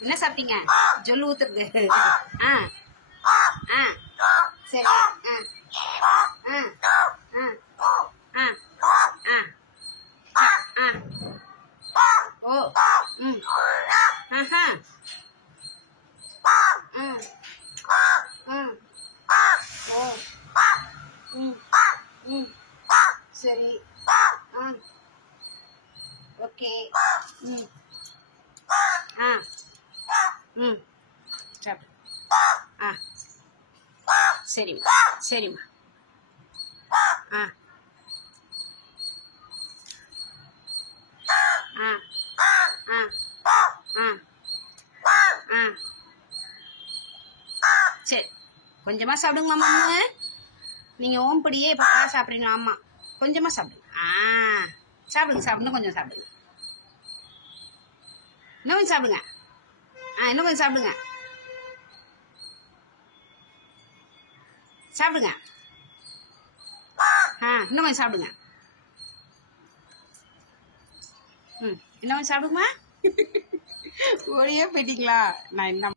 என்ன சாப்பிட்டீங்க? ஜொல்லு ஊத்துறது. சரி. ஓ. ம். ஆஹா. ம். ம். ஓ. ம். ம். சரி. ஓகே. ம். ம். சாப்பிடு. சரிம்மா சரிம்மா. ஆ ஆ ஆ ஆ ஆ சரி. கொஞ்சமா சாப்பிடுங்களா மாமா? நீங்க ஓம்படியே இப்போ சாப்பிட்றீங்களா? ஆமா, கொஞ்சமா சாப்பிடுங்க. சாப்பிடுங்க சாப்பிடுங்க, கொஞ்சம் சாப்பிடுங்க. இன்னும் கொஞ்சம் சாப்பிடுங்க. இன்னும் கொஞ்சம் சாப்பிடுங்க. சாப்பிடுங்க. இன்னும் கொஞ்சம் சாப்பிடுங்க. இன்னும் கொஞ்சம் சாப்பிடுமா? ஓடியே போயிட்டீங்களா? நான் என்ன